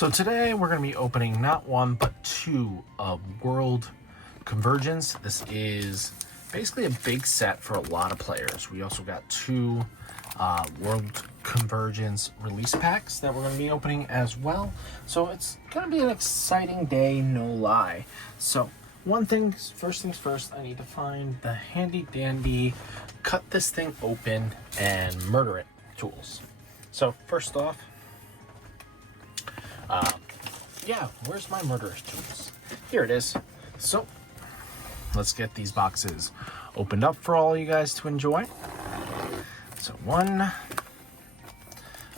So today we're going to be opening not one but two of World Convergence. This is basically a big set for a lot of players. We also got two World Convergence release packs that we're going to be opening as well. So it's going to be an exciting day, no lie. So first things first, I need to find the handy dandy cut this thing open and murder it tools. So first off, where's my murderous tools? Here it is. So let's get these boxes opened up for all you guys to enjoy. So one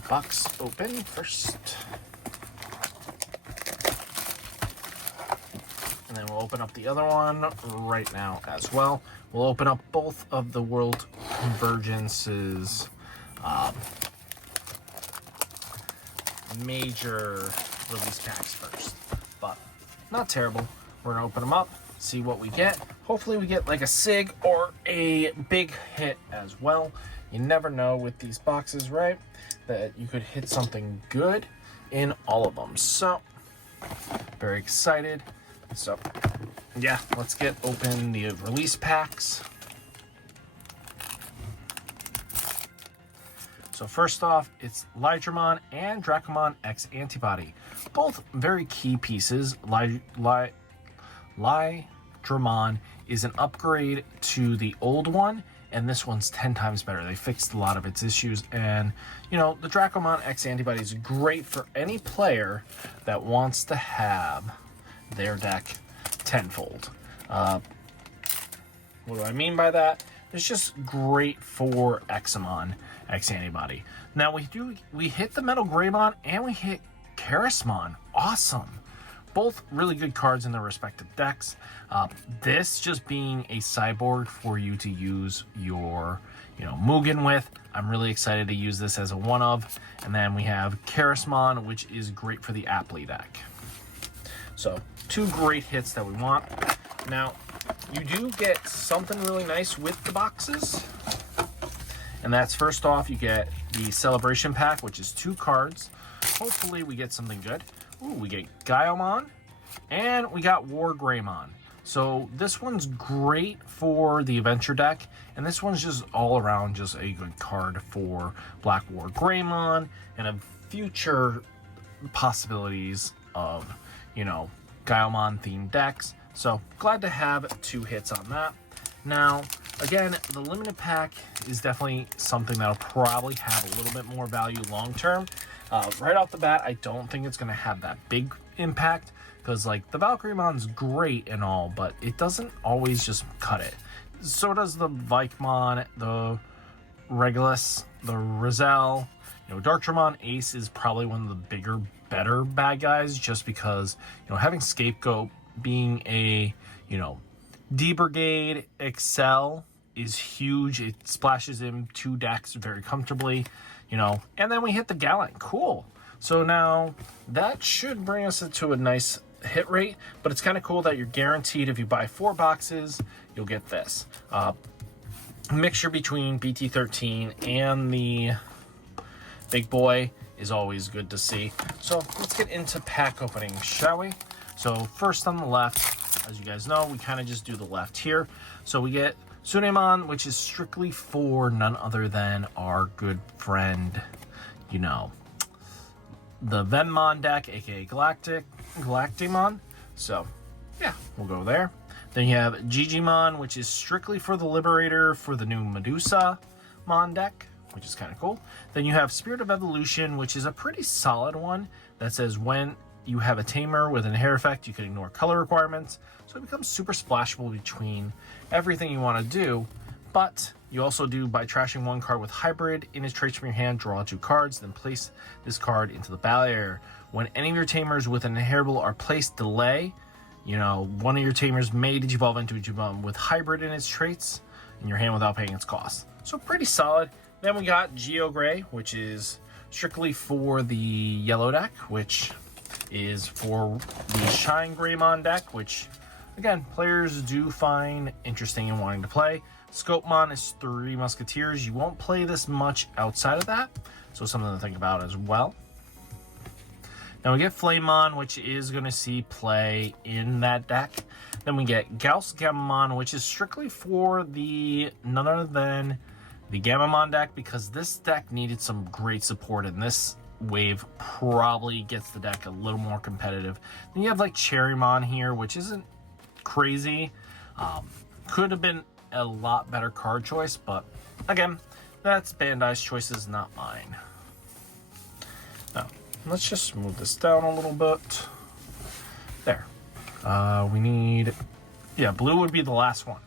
box open first. And then we'll open up the other one right now as well. We'll open up both of the World Convergence's major release packs first, but not terrible. We're gonna open them up, see what we get. Hopefully we get like a SIG or a big hit as well. You never know with these boxes, right? That you could hit something good in all of them. So very excited. So yeah, let's get open the release packs. So first off, it's Digimon and Dracomon X Antibody. Both very key pieces. Digimon is an upgrade to the old one, and this one's 10 times better. They fixed a lot of its issues, and you know, the Dracomon X Antibody is great for any player that wants to have their deck tenfold. What do I mean by that? It's just great for Xamon X Antibody. Now we hit the Metal Greymon and we hit Charismon. Awesome. Both really good cards in their respective decks. This just being a cyborg for you to use your, Mugen with. I'm really excited to use this as a one of. And then we have Charismon, which is great for the Aptly deck. So two great hits that we want. Now, you do get something really nice with the boxes. And that's first off, you get the Celebration Pack, which is 2 cards. Hopefully we get something good. Ooh, we get Gaiomon and we got War Greymon. So this one's great for the Adventure deck. And this one's just all around just a good card for Black War Greymon and a future possibilities of, Gaiomon themed decks. So glad to have 2 hits on that. Now, again, the limited pack is definitely something that'll probably have a little bit more value long term. Right off the bat, I don't think it's going to have that big impact because, like, the Valkyriemon's great and all, but it doesn't always just cut it. So does the Vikemon, the Regulus, the Rizal. Darktramon Ace is probably one of the bigger, better bad guys just because, having Scapegoat being a, D Brigade Excel is huge. It splashes in 2 decks very comfortably, and then we hit the Gallant. Cool. So now that should bring us into a nice hit rate, but it's kind of cool that you're guaranteed if you buy 4 boxes, you'll get this. Mixture between BT13 and the big boy is always good to see. So let's get into pack opening, shall we? So first on the left, as you guys know, we kind of just do the left here. So we get Sunemon, which is strictly for none other than our good friend, the Venmon deck, aka Galactimon. So yeah, we'll go there. Then you have Digimon, which is strictly for the Liberator for the new Medusa Mon deck, which is kind of cool. Then you have Spirit of Evolution, which is a pretty solid one that says when you have a tamer with an hair effect, you can ignore color requirements. So it becomes super splashable between everything you want to do. But you also do, by trashing 1 card with Hybrid in its traits from your hand, draw 2 cards, then place this card into the battle area. When any of your tamers with an inheritable are placed, delay. One of your tamers may digivolve into a Digimon with Hybrid in its traits in your hand without paying its cost. So pretty solid. Then we got Geogray, which is strictly for the yellow deck, which is for the Shine Greymon deck, which, again, players do find interesting and wanting to play. Scopemon is 3 Musketeers. You won't play this much outside of that, so something to think about as well. Now we get Flamemon, which is going to see play in that deck. Then we get Gauss Gamamon, which is strictly for the none other than the Gamamon deck, because this deck needed some great support, and this wave probably gets the deck a little more competitive. Then you have like Cherrymon here, which isn't crazy. Could have been a lot better card choice, but again, that's Bandai's choices, not mine. Now, let's just move this down a little bit. There. We need, blue would be the last one.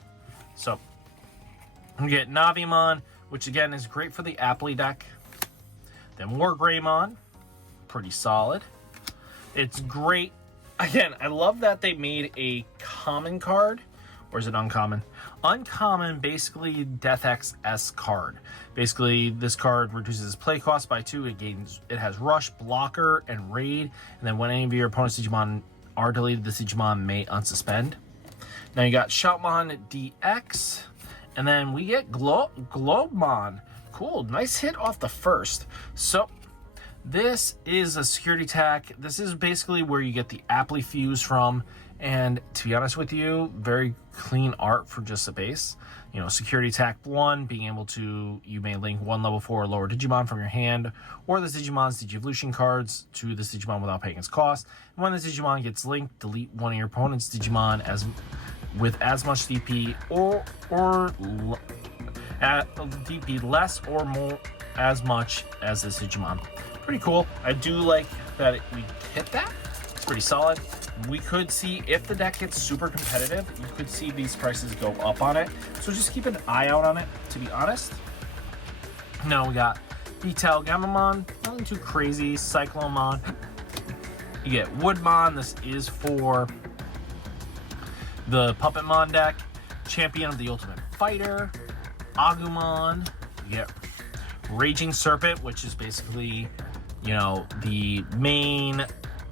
So, we get Navimon, which again is great for the Appley deck. Then Wargreymon, pretty solid. It's great. Again, I love that they made a common card. Or is it uncommon? Uncommon, basically Death X-S card. Basically, this card reduces play cost by 2. It has Rush, Blocker, and Raid. And then when any of your opponent's Digimon are deleted, the Digimon may unsuspend. Now you got Shoutmon DX. And then we get Globemon. Cool, nice hit off the first. So, this is a security attack. This is basically where you get the Appley Fuse from. And to be honest with you, very clean art for just a base. You know, security attack 1, being able to, you may link 1 level 4 or lower Digimon from your hand, or the Digimon's Digivolution cards to this Digimon without paying its cost. And when the Digimon gets linked, delete one of your opponent's Digimon with as much DP or at DP less or more as much as this Digimon. Pretty cool. I do like that we hit that. It's pretty solid. We could see, if the deck gets super competitive, you could see these prices go up on it. So just keep an eye out on it, to be honest. Now we got Detail Gamamon, nothing too crazy. Cyclomon. You get Woodmon. This is for the Puppetmon deck. Champion of the Ultimate Fighter. Agumon. You get Raging Serpent, which is basically, you know, the main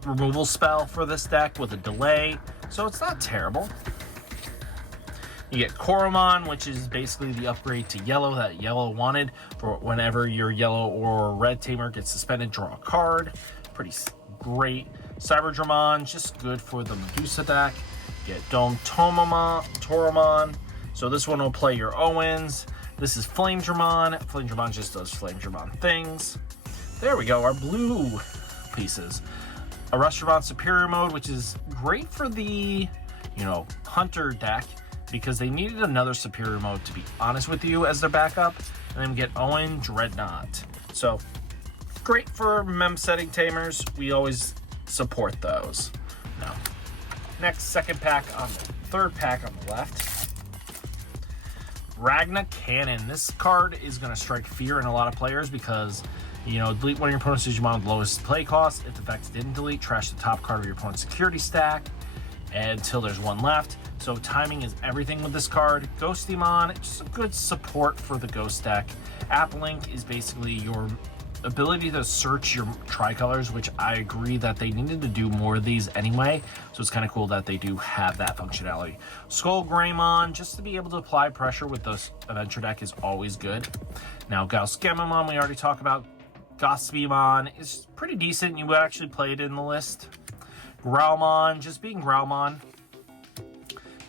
removal spell for this deck with a delay, so it's not terrible. You get Koromon, which is basically the upgrade to yellow that yellow wanted for whenever your yellow or red tamer gets suspended, draw a card. Pretty great. Cyberdramon, just good for the Medusa deck. You get Dome Toromon, so this one will play your Owens. This is Flamedramon. Flamedramon just does Flamedramon things. There we go, our blue pieces. A Restaurant Superior Mode, which is great for the, you know, Hunter deck, because they needed another Superior Mode, to be honest with you, as their backup. And then we get Owen Dreadnought. So, great for mem setting tamers. We always support those. Now, next, third pack on the left. Ragna Cannon. This card is going to strike fear in a lot of players because, you know, delete one of your opponent's Digimon with lowest play cost. If the effect didn't delete, trash the top card of your opponent's security stack until there's one left. So timing is everything with this card. Ghostymon, just a good support for the Ghost deck. Applink is basically your ability to search your tricolors, which I agree that they needed to do more of these anyway. So it's kind of cool that they do have that functionality. Skull Greymon, just to be able to apply pressure with this adventure deck is always good. Now Gauss Gamamon, we already talked about. Gospimon is pretty decent. You actually played in the list. Growlmon, just being Growlmon.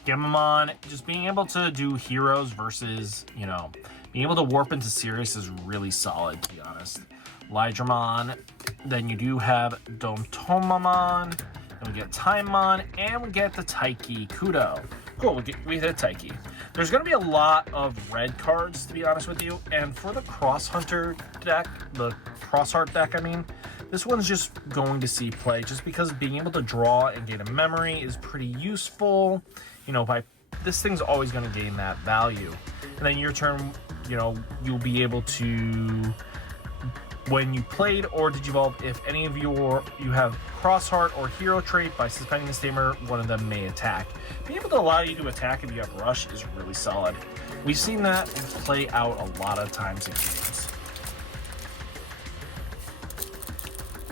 Gamamon, just being able to do heroes versus, you know, being able to warp into Sirius is really solid, to be honest. Lydramon, then you do have Domtomamon, then we get Timemon, and we get the Taiki Kudo. Cool, we hit a Taiki. There's going to be a lot of red cards, to be honest with you, and for the Cross Hunter deck, the Crossheart deck, I mean, this one's just going to see play, just because being able to draw and gain a memory is pretty useful. You know, this thing's always going to gain that value. And then your turn, you know, you'll be able to, when you played or Digivolve, if any of you have Crossheart or Hero trait, by suspending this tamer, one of them may attack. Being able to allow you to attack if you have Rush is really solid. We've seen that play out a lot of times in games.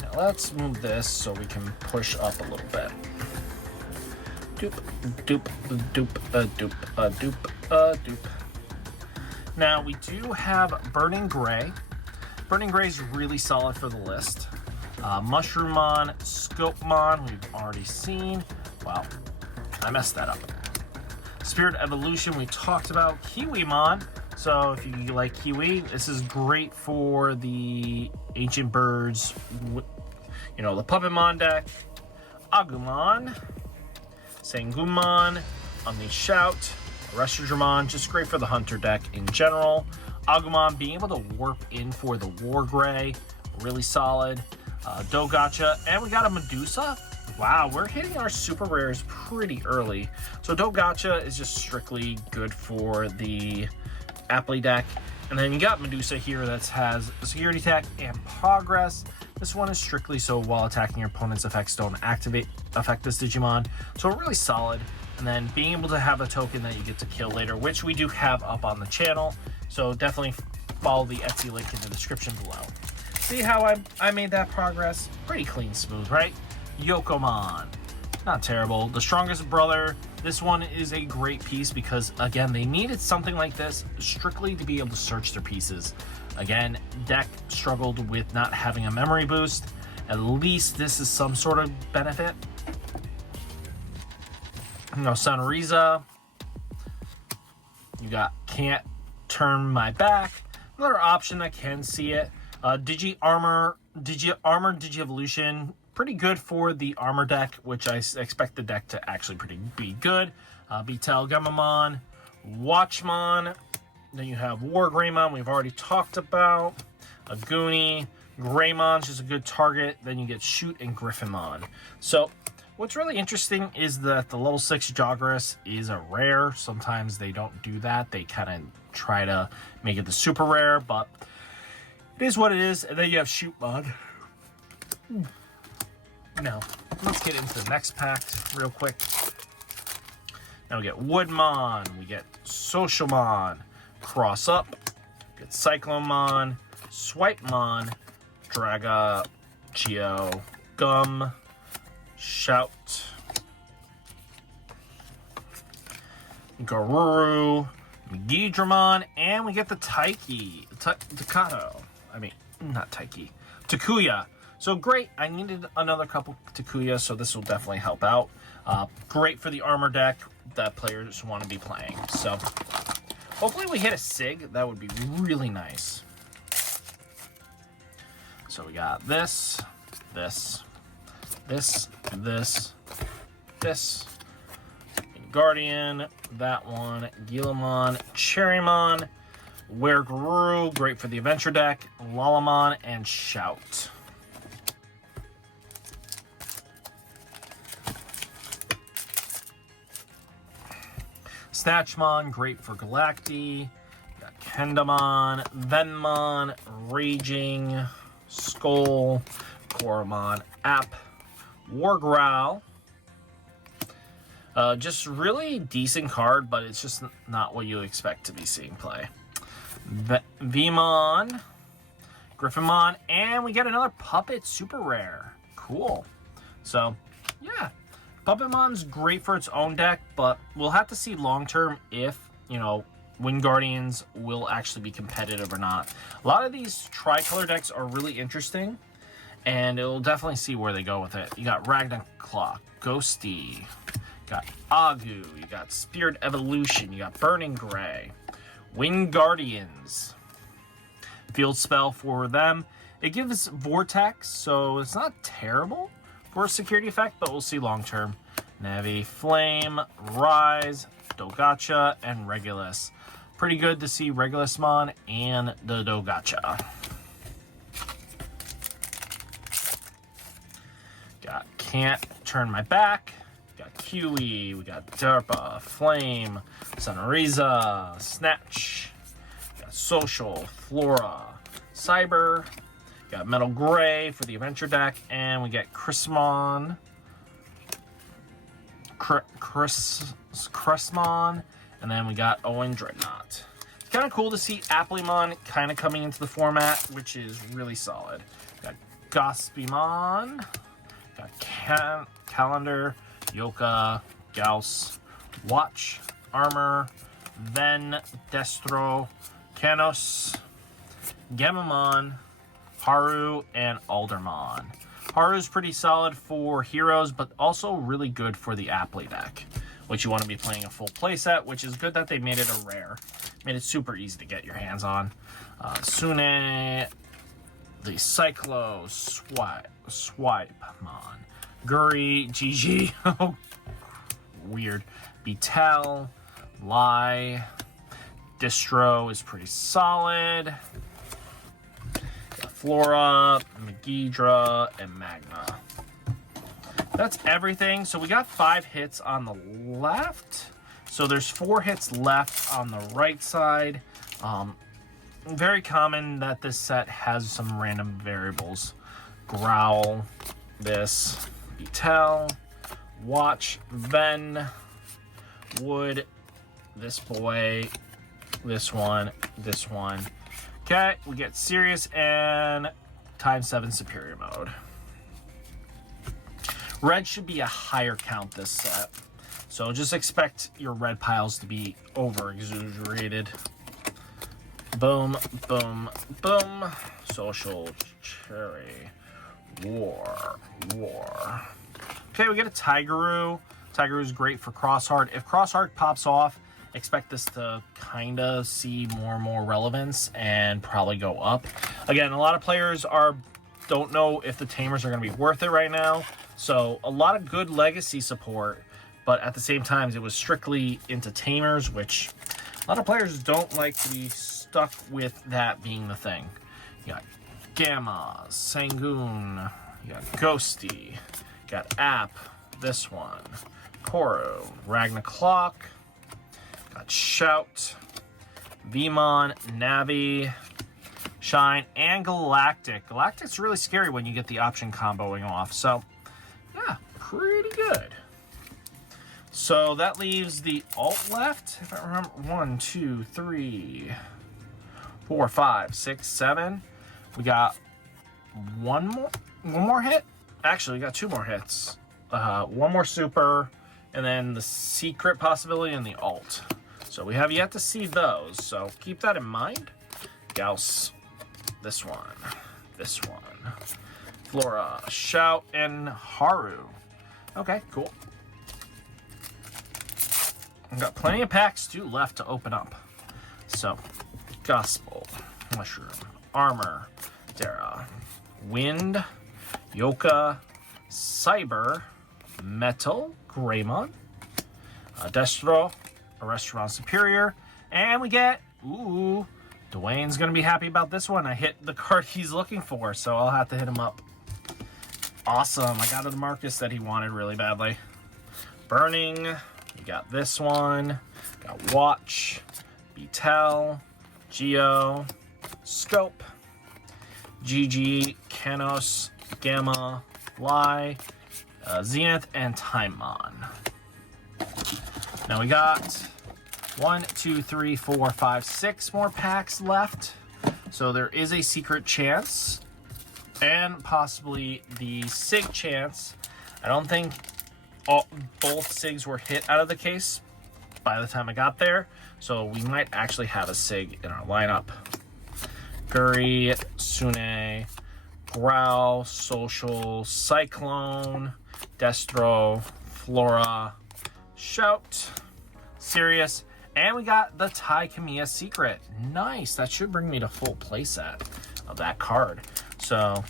Now let's move this so we can push up a little bit. Doop, doop, doop, doop, doop, doop. Now we do have Burning Gray. Burning Gray is really solid for the list. Mushroomon, Scopemon, we've already seen. Wow, I messed that up. Spirit Evolution, we talked about. Kiwimon, so if you like Kiwi, this is great for the Ancient Birds, you know, the Puppetmon deck. Agumon, Sangumon, Unleash Shout, Restrodramon, just great for the Hunter deck in general. Agumon being able to warp in for the War Gray, really solid. Dogacha, and we got a Medusa. Wow, we're hitting our super rares pretty early. So Dogacha is just strictly good for the Appley deck. And then you got Medusa here that has security attack and progress. This one is strictly so while attacking your opponent's effects don't affect this Digimon. So really solid. And then being able to have a token that you get to kill later, which we do have up on the channel. So definitely follow the Etsy link in the description below. See how I made that progress? Pretty clean, smooth, right? Yokomon, not terrible. The Strongest Brother, this one is a great piece because, again, they needed something like this strictly to be able to search their pieces. Again, deck struggled with not having a memory boost. At least this is some sort of benefit. You know, Sunriza. You got Can't Turn My Back. Another option that can see it. Digi-Armor, Digi-Evolution. Pretty good for the armor deck, which I expect the deck to actually be good. Beatel Gamamon, Watchmon. Then you have War Greymon, we've already talked about. Aguni, Greymon's just a good target. Then you get Shoot and Griffinmon. So what's really interesting is that the level 6 Joggerus is a rare. Sometimes they don't do that. They kind of try to make it the super rare, but it is what it is. And then you have Shootmon. Now, let's get into the next pack real quick. Now we get Woodmon, we get Socialmon, Cross Up, we get Cyclomon, Swipemon, Draga, Geo, Gum, Shout, Garuru, Megidramon, and we get the Taiki, Takuya. So great, I needed another couple Takuya, so this will definitely help out. Great for the armor deck that players want to be playing. So hopefully we hit a Sig, that would be really nice. So we got this, Guardian, that one, Gilamon, Cherrymon, Wereguru, great for the adventure deck, Lalamon, and Shout. Snatchmon, great for Galacti. Got Kendamon, Venmon, Raging, Skull, Koromon, App, Wargrowl. Just really decent card, but it's just not what you expect to be seeing play. Vmon, Griffinmon, and we get another Puppet super rare. Cool. So, yeah. Puppetmon's great for its own deck, but we'll have to see long-term if, you know, Wingardians will actually be competitive or not. A lot of these tricolor decks are really interesting, and it'll definitely see where they go with it. You got Ragnarok, Ghosty, you got Agu, you got Spirit Evolution, you got Burning Gray, Wingardians. Field spell for them. It gives Vortex, so it's not terrible for a security effect, but we'll see long term. Navi, Flame, Rise, Dogacha, and Regulus. Pretty good to see Regulusmon and the Dogacha. Got Can't Turn My Back. Got Kiwi. We got Darpa, Flame, Sunriza, Snatch. Got Social, Flora, Cyber. Got Metal Gray for the adventure deck, and we get Cressmon, and then we got Owen Dreadnought. It's kind of cool to see Applymon kind of coming into the format, which is really solid. Got Gospimon, got Calendar, Yoka, Gauss, Watch, Armor, Ven, Destro, Canos, Gamamon, Haru, and Aldermon. Haru's pretty solid for heroes, but also really good for the Apply deck, which you want to be playing a full playset, which is good that they made it a rare. Made it super easy to get your hands on. Sune, the Cyclo, Swipemon, Guri, GG, oh, weird, Beatel, Lai, Distro is pretty solid. Flora, Megidra, and Magma. That's everything. So we got 5 hits on the left. So there's 4 hits left on the right side. Very common that this set has some random variables. Growl, this, Beatel, Watch, Ven, Wood, this boy, this one, this one. Okay, we get Sirius and ×7 Superior Mode. Red should be a higher count this set. So just expect your red piles to be over-exaggerated. Boom, boom, boom. Social, Cherry, War. Okay, we get a Tigeru. Tigeru is great for Crossheart. If Crossheart pops off, expect this to kind of see more and more relevance and probably go up. Again, a lot of players don't know if the Tamers are going to be worth it right now. So a lot of good legacy support, but at the same time, it was strictly into Tamers, which a lot of players don't like to be stuck with that being the thing. You got Gamma, Sangoon, you got Ghosty, you got App, this one, Koro, Ragnar Clock, got Shout, Vmon, Navi, Shine, and Galactic. Galactic's really scary when you get the option comboing off. So, yeah, pretty good. So that leaves the alt left. If I remember, 1, 2, 3, 4, 5, 6, 7. We got one more hit. Actually, we got 2 more hits. 1 more super, and then the secret possibility and the alt. So we have yet to see those, so keep that in mind. Gauss, this one, Flora, Shout, and Haru. Okay, cool. We've got plenty of packs too left to open up. So, Gospel, Mushroom, Armor, Dara, Wind, Yoka, Cyber, Metal, Greymon, Destro, a Restaurant Superior, and we get, ooh, Dwayne's gonna be happy about this one. I hit the card he's looking for, so I'll have to hit him up. Awesome, I got a Marcus that he wanted really badly. Burning, we got this one, got Watch, Beatel, Geo, Scope, GG, Kanos, Gamma, Lai, Zenith, and Timon. Now we got 1, 2, 3, 4, 5, 6 more packs left. So there is a secret chance and possibly the SIG chance. I don't think both SIGs were hit out of the case by the time I got there. So we might actually have a SIG in our lineup. Guri, Sune, Growl, Social, Cyclone, Destro, Flora, Shout, Sirius, and we got the Tai Kamiya secret. Nice. That should bring me to full playset of that card. So,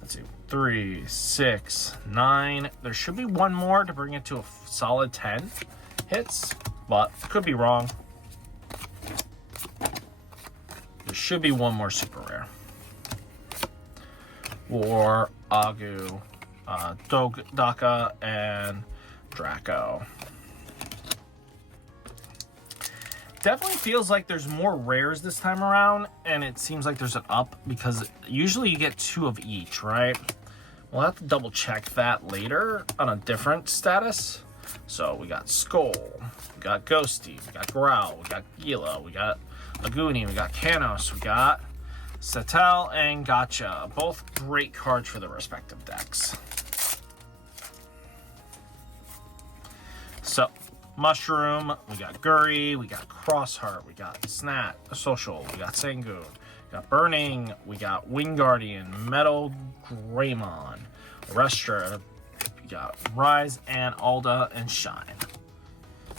let's see. 3, 6, 9. There should be one more to bring it to a solid 10 hits, but could be wrong. There should be one more super rare. War, Agu, Daka, and Draco. Definitely feels like there's more rares this time around, and it seems like there's an up because usually you get 2 of each, right? We'll have to double check that later on a different status. So we got Skull, we got Ghosty, we got Growl, we got Gila, we got Aguni, we got Kanos, we got Satel, and Gotcha. Both great cards for the respective decks. So, Mushroom, we got Guri, we got Crossheart, we got Snat, Social, we got Sangoon, Got Burning, we got Wingardium, Metal Greymon, Restra, we got Rise, and Alda, and Shine.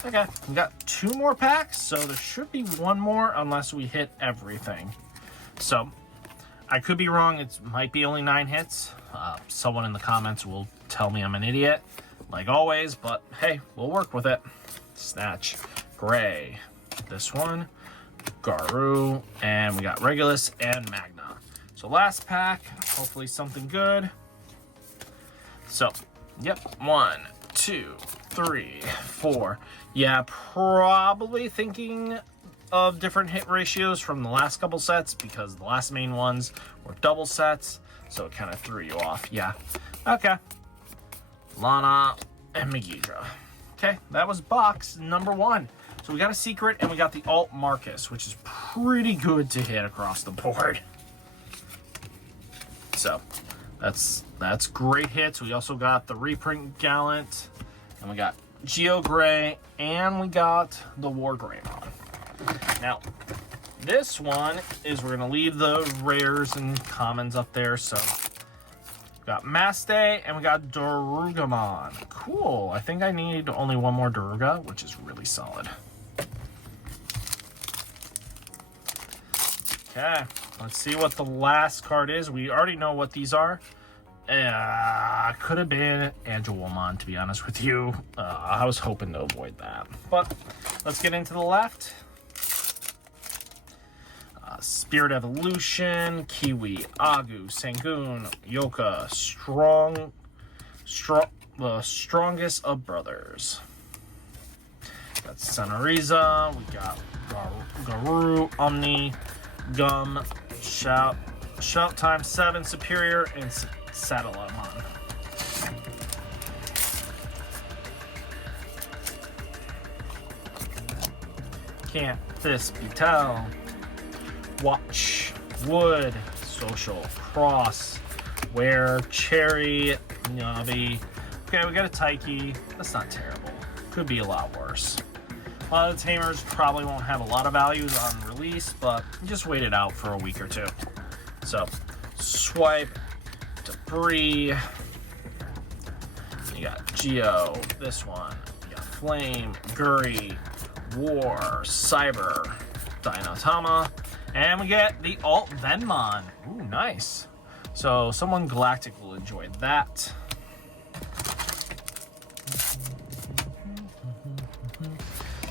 Okay, we got 2 more packs, so there should be 1 more unless we hit everything. So, I could be wrong, it might be only 9 hits. Someone in the comments will tell me I'm an idiot, like always, but hey, we'll work with it. Snatch, Gray, this one, Garu, and we got Regulus and Magna. So last pack, hopefully something good. So, yep, 1, 2, 3, 4. Yeah, probably thinking of different hit ratios from the last couple sets because the last main ones were double sets, so it kind of threw you off. Yeah, okay. Lana and Megidra. Okay, that was box number 1. So we got a secret and we got the Alt Marcus, which is pretty good to hit across the board. So that's great hits. We also got the reprint Gallant, and we got Geo Gray, and we got the War Greymon. Now, this one is we're gonna leave the rares and commons up there. So we got Maste and we got Darugamon. Cool. I think I need only 1 more Daruga, which is really solid. Okay, let's see what the last card is. We already know what these are. Could have been Angelwomon, to be honest with you. I was hoping to avoid that. But let's get into the left. Spirit Evolution, Kiwi, Agu, Sangoon, Yoka, the strongest of brothers. Got Sonoriza, we got Garu, Omni, Gum, Shout Time 7, Superior, and Satellamon. Can't this be tell? Watch, Wood, Social, Cross, Wear, Cherry, Navi. Okay, we got a Taiki. That's not terrible. Could be a lot worse. A lot of the Tamers probably won't have a lot of values on release, but just wait it out for a week or 2. So, Swipe, Debris. You got Geo, this one. You got Flame, Guri, War, Cyber, Dinotama. And we get the Alt Venmon. Ooh, nice. So someone galactic will enjoy that.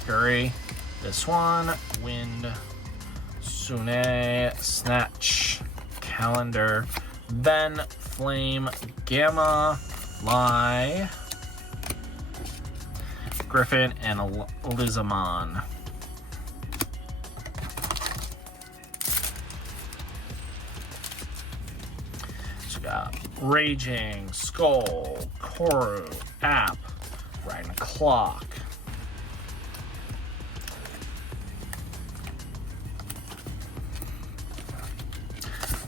Guri, this one. Wind, Sune, Snatch, Calendar, then Flame, Gamma, Lie, Griffin, and Lizamon. Got Raging, Skull, Koru, App, Riding Clock.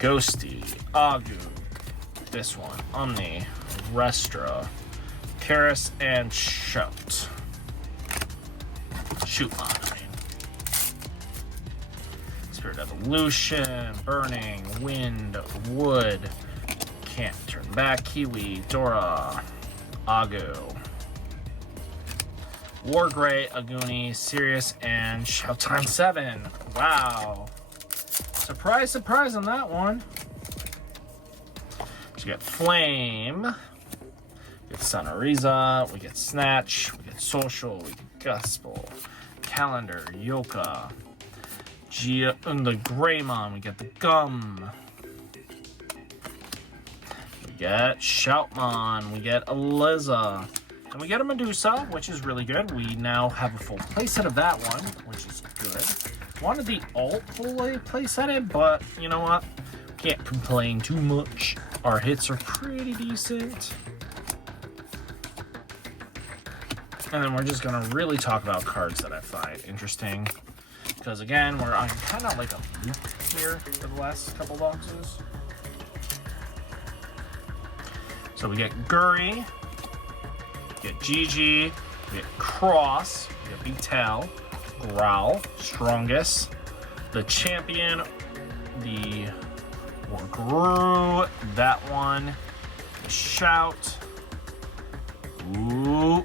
Ghosty, Agu, this one, Omni, Restra, Karis, and Shout. Shootmon, I mean. Spirit Evolution, Burning, Wind, Wood, Can't Turn Back, Kiwi, Dora, Agu, Wargray, Aguni, Sirius, and Showtime 7. Wow. Surprise, surprise on that one. So we get Flame, we get Sonoriza, we get Snatch, we get Social, we get Gospel, Calendar, Yoka, and the Greymon, we get the Gum. We get Shoutmon, we get Eliza, and we get a Medusa, which is really good. We now have a full playset of that one, which is good. Wanted the alt full playset it, but you know what? Can't complain too much. Our hits are pretty decent. And then we're just gonna really talk about cards that I find interesting. Because again, we're on kind of like a loop here for the last couple boxes. So we get Guri, we get Gigi, we get Cross, we get Beatel, Growl, Strongest, the Champion, the Warguru, that one, Shout. Ooh,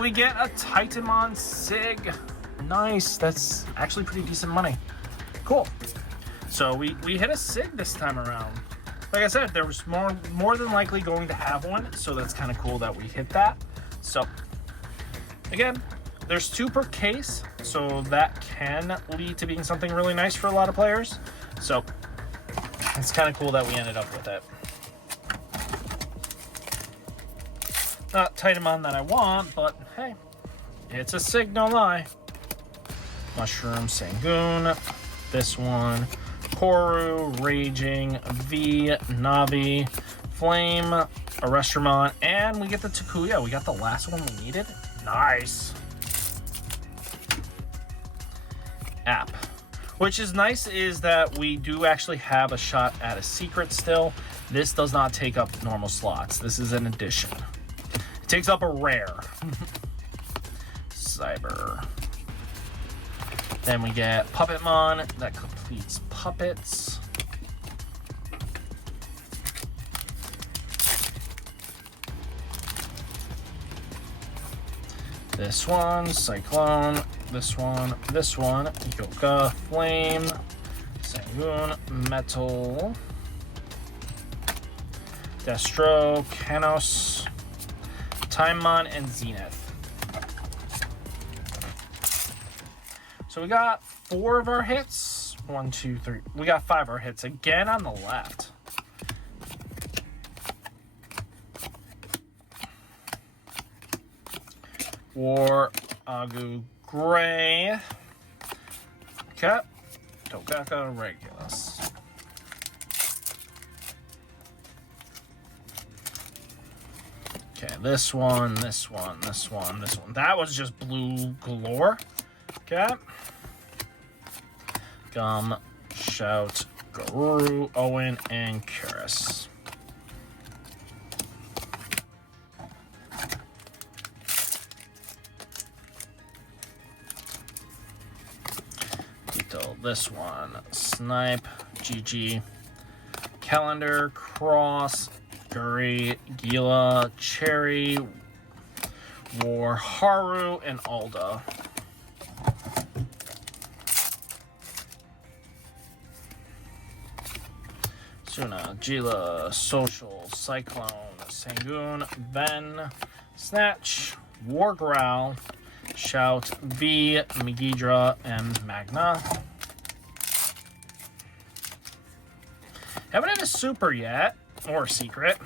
we get a Titanmon Sig. Nice, that's actually pretty decent money. Cool. So we hit a Sig this time around. Like I said, there was more than likely going to have one, so that's kind of cool that we hit that. So again, there's 2 per case, so that can lead to being something really nice for a lot of players. So it's kind of cool that we ended up with it. Not Titanmon that I want, but hey, it's a Sig, no lie. Mushroom, Sangoon, this one, Koru, Raging, V, Navi, Flame, Arrestramon, and we get the Takuya. We got the last one we needed. Nice. App. Which is nice is that we do actually have a shot at a secret still. This does not take up normal slots. This is an addition. It takes up a rare. Cyber. Then we get Puppetmon. That completes Puppets. This one, Cyclone. This one, Yoka, Flame, Sangoon, Metal, Destro, Kanos, Timemon, and Zenith. So we got 4 of our hits. 1, 2, 3. We got 5 of our hits again on the left. War, Agu, Gray, Cat, Togaka, Regulus. Okay, this one. That was just blue galore. Okay. Gum, Shout, Garuru, Owen, and Curis. This one, Snipe, GG, Calendar, Cross, Guri, Gila, Cherry, War, Haru, and Alda. Suna, Gila, Social, Cyclone, Sangoon, Ben, Snatch, War Growl, Shout, V, Megidra, and Magna. Haven't had a super yet, or a secret.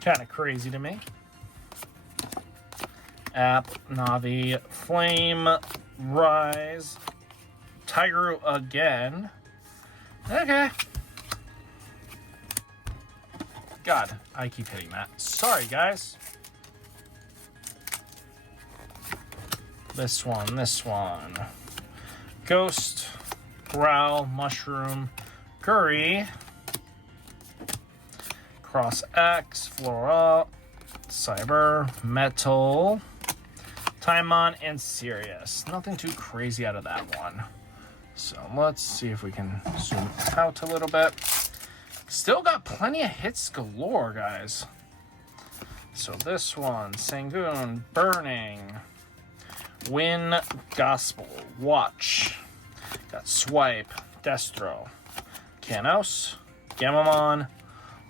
Kind of crazy to me. App, Navi, Flame, Rise, Tigeru again. Okay. God, I keep hitting that. Sorry, guys. This one. Ghost, Growl, Mushroom, Guri, Cross X, Flora, Cyber, Metal, Timon, and Sirius. Nothing too crazy out of that one. So let's see if we can zoom out a little bit. Still got plenty of hits galore, guys. So this one, Sangoon, Burning, Win, Gospel, Watch, got Swipe, Destro, Kanos, Gamamon,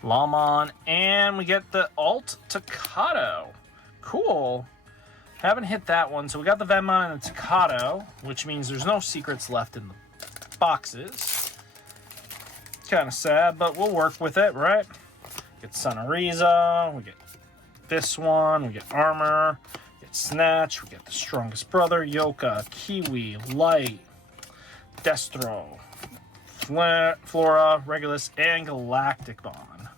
Lamon, and we get the alt Takato. Cool. Haven't hit that one. So we got the Venmon and the Takato, which means there's no secrets left in the boxes. Kind of sad, but we'll work with it, right? Get Sunariza, we get this one, we get Armor, we get Snatch, we get the Strongest Brother, Yoka, Kiwi, Light, Destro, Flora, Regulus, and Galactic Bond.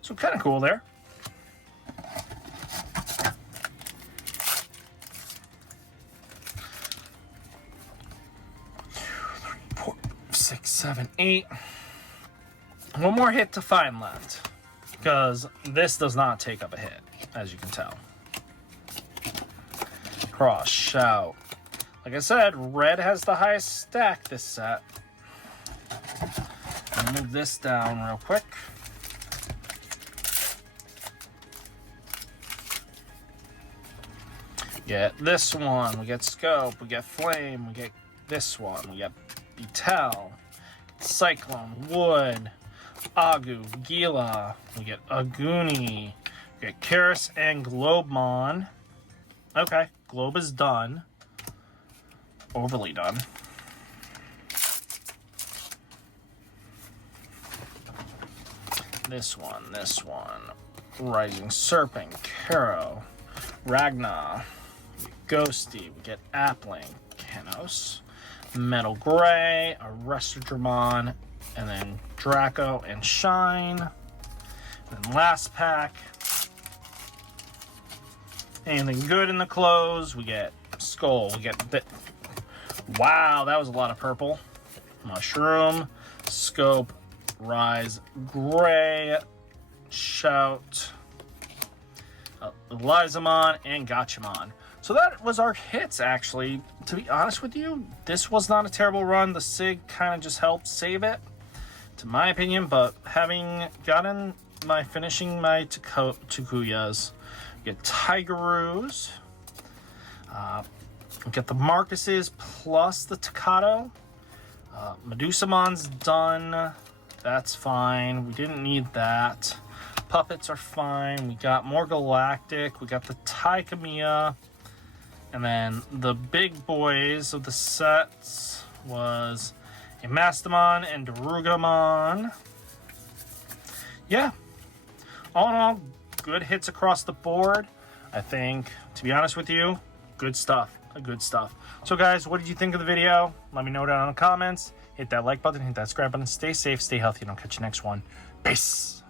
So kind of cool there. 6, 7, 8. One more hit to find left, because this does not take up a hit, as you can tell. Cross, Shout. Like I said, red has the highest stack this set. move this down real quick. Get this one, we get Scope, we get Flame, we get this one, we get Betel, Cyclone, Wood, Agu, Gila, we get Aguni, we get Karis and Globemon. Okay, Globe is done. Overly done. This one, Rising Serpent, Karo, Ragna, Ghosty, we get Appling, Kanos, Metal Gray, Arrestodramon, and then Draco and Shine. And then last pack, anything good in the close, we get Skull, we get wow, that was a lot of purple. Mushroom, Scope, Rise, Gray, Shout, Lizamon, and Gotchamon. So that was our hits, actually. To be honest with you, this was not a terrible run. The SIG kind of just helped save it, to my opinion. But having gotten finishing my Takuyas, get Tigeroos, get the Marcuses plus the Takato. Medusamon's done. That's fine. We didn't need that. Puppets are fine. We got more Galactic. We got the Taikamiya. And then the big boys of the sets was a Mastamon and Darugamon. Yeah. All in all, good hits across the board. I think, to be honest with you, good stuff. Good stuff. So guys, what did you think of the video? Let me know down in the comments. Hit that like button, hit that subscribe button. Stay safe, stay healthy, and I'll catch you next one. Peace.